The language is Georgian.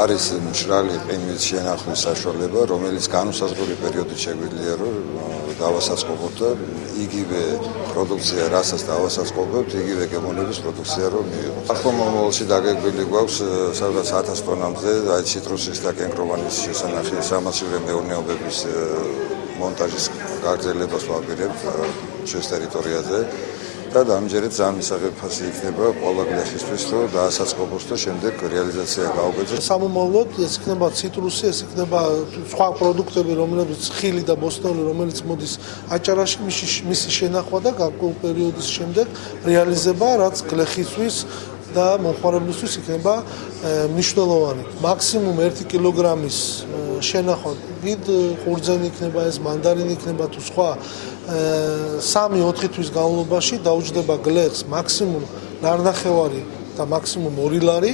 არის მშრალი ყინვის შენახვის საშუალება, რომელიც განუსაზღვრელი პერიოდით შეგვიძლია რომ დავასაწყობოთ და იგივე პროდუქცია, რასაც დავასაწყობებთ, იგივე გემოვნების პროდუქცია რომ მიიღოთ. ახლა მომავალში დაგეგმილი გვაქვს სადღაც 1000 ტონამდე ციტრუსის და კენკროვანის შესანახი სამასივე მეურნეობების მონტაჟის გაგრძელებას ვაპირებთ ჩვენს ტერიტორიაზე. და ამჯერად ძალიან მისაღები ფასი იქნება ყველა გლეხისთვის, რომ დაასაწყობოს და შემდეგ რეალიზაცია გაუგრძელოს. სამომავლოდ ეს იქნება ციტრუსი, ეს იქნება სხვა პროდუქტები, რომლებიც ხილი და ბოსტნეული, რომელიც მოდის აჭარაში, მისი შენახვა და გარკვეულ პერიოდის შემდეგ რეალიზება, რაც გლეხისთვის და მომხმარებლისთვის იქნება მნიშვნელოვანი. მაქსიმუმ 1 კილოგრამის შენახვა, დიდ ყურძენი იქნება ეს, მანდარინი იქნება თუ სხვა 3-4 თვის განმავლობაში დაუჯდება გლეხს მაქსიმუმ ნარნახევარი და მაქსიმუმ 2 ლარი.